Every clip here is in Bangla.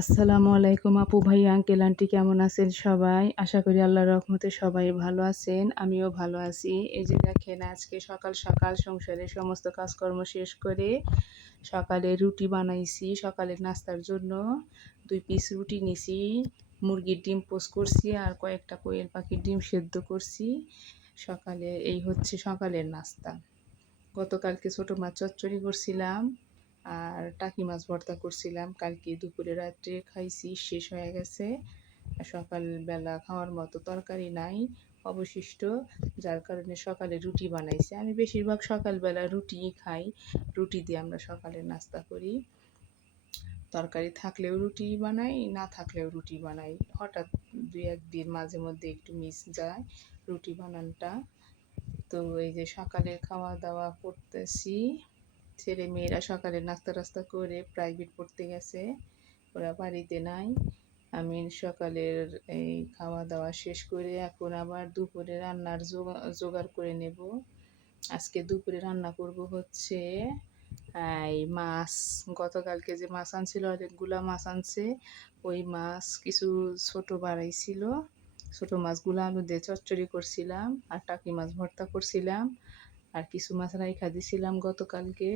আসসালামু আলাইকুম আপু ভাইয়া আঙ্কেল আন্টি কেমন আছেন সবাই? আশা করি আল্লাহর রহমতে সবাই ভালো আছেন। আমিও ভালো আছি। এই যে দেখেন আজকে সকাল সকাল সংসারের সমস্ত কাজকর্ম শেষ করে সকালে রুটি বানাইছি সকালের নাস্তার জন্য। ২ পিস রুটি নিছি, মুরগির ডিম পোচ করছি আর কয়েকটা কোয়েল পাখির ডিম সেদ্ধ করছি। সকালে এই হচ্ছে সকালের নাস্তা। গতকালকে ছোট মাছ চচ্চড়ি করছিলাম আর টাকি মাছ ভর্তা করছিলাম। কালকে দুপুরে রাত্রে খাইছি, শেষ হয়ে গেছে। সকালবেলা খাওয়ার মতো তরকারি নাই অবশিষ্ট, যার কারণে সকালে রুটি বানাইছি। আমি বেশিরভাগ সকালবেলা রুটিই খাই। রুটি দিয়ে আমরা সকালের নাস্তা করি। তরকারি থাকলেও রুটি বানাই, না থাকলেও রুটি বানাই। হঠাৎ ২-১ দিন মাঝে মধ্যে একটু মিস যায় রুটি বানানটা। তো এই যে সকালের খাওয়া দাওয়া করতেছি। ছেলে মেয়েরা সকালে নাস্তা টাস্তা করে প্রাইভেট পড়তে গেছে, ওরা বাড়িতে নাই। আমি সকালের এই খাওয়া দাওয়া শেষ করে এখন আবার দুপুরে রান্নার জোগাড় করে নেব। আজকে দুপুরে রান্না করব হচ্ছে এই মাছ। গতকালকে যে মাছ আনছিল অনেকগুলা মাছ আনছে, ওই মাছ কিছু ছোট বাড়াইছিল, ছোট মাছগুলো আলু দিয়ে চচ্চড়ি করছিলাম আর টাকি মাছ ভর্তা করছিলাম আর কিছু মাছ রাইখা দিছিলাম গতকালকে।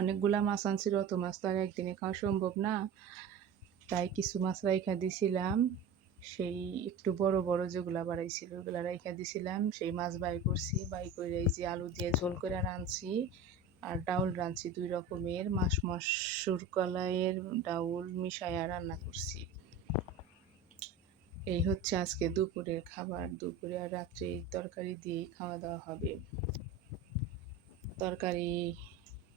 অনেকগুলা মাছ আনছিল, অত মাছ তো আর একদিনে খাওয়া সম্ভব না, তাই কিছু মাছ রাইখা দিছিলাম। সেই একটু বড় বড় যেগুলা বাড়াইছিল ওগুলা রাইখা দিছিলাম, সেই মাছ বাই করছি। বাই করে এই যে আলু দিয়ে ঝোল করে রাঁধছি আর ডাউল রাঁধছি ২ রকমের, মাছ মসুর কলাইয়ের ডাউল মিশাইয়া রান্না করছি। এই হচ্ছে আজকে দুপুরের খাবার। দুপুরে আর রাত্রে এই তরকারি দিয়েই খাওয়া দাওয়া হবে। তরকারি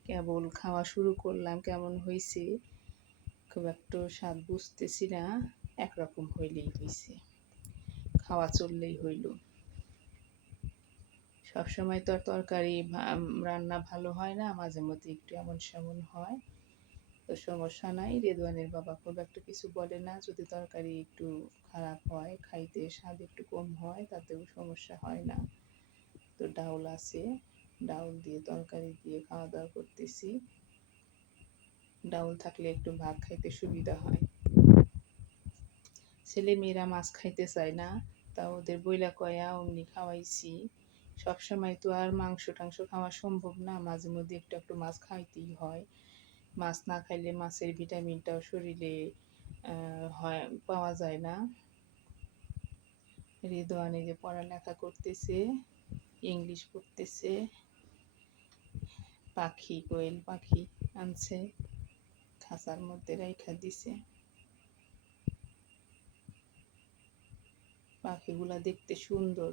কেবল খাওয়া শুরু করলাম, কেমন হয়েছে খুব একটু স্বাদ বুঝতেছি না, একরকম হইলেই হয়েছে, খাওয়া চললেই হইল। সবসময় তো আর তরকারি রান্না ভালো হয় না, মাঝে মধ্যে একটু এমন সেমন হয়, তো সমস্যা নাই। রেদওয়ানের বাবা খুব একটা কিছু বলে না, যদি তরকারি একটু খারাপ হয়, খাইতে স্বাদ একটু কম হয়, তাতেও সমস্যা হয় না। তো ডাউল আছে, ডাউল দিয়ে তরকারি দিয়ে খাওয়া দাওয়া করতেছি। ডাউল থাকলে একটু ভাত খাইতে সুবিধা হয়। ছেলে মেয়েরা মাছ খাইতে চায় না, তা ওদের বইলা কয়া অমনি খাওয়াইছি। সবসময় তো আর মাংস টাংস খাওয়া সম্ভব না, মাঝে মধ্যে একটু একটু মাছ খাইতেই হয়। মাছ না খাইলে মাছের ভিটামিনটাও শরীরে হয় পাওয়া যায় না। রেদওয়ান এই যে পড়ালেখা করতেছে, ইংলিশ পড়তেছে। পাখি কোয়েল পাখি আনছে, খাঁচার মধ্যে রাইখা দিছে। পাখিগুলা দেখতে সুন্দর।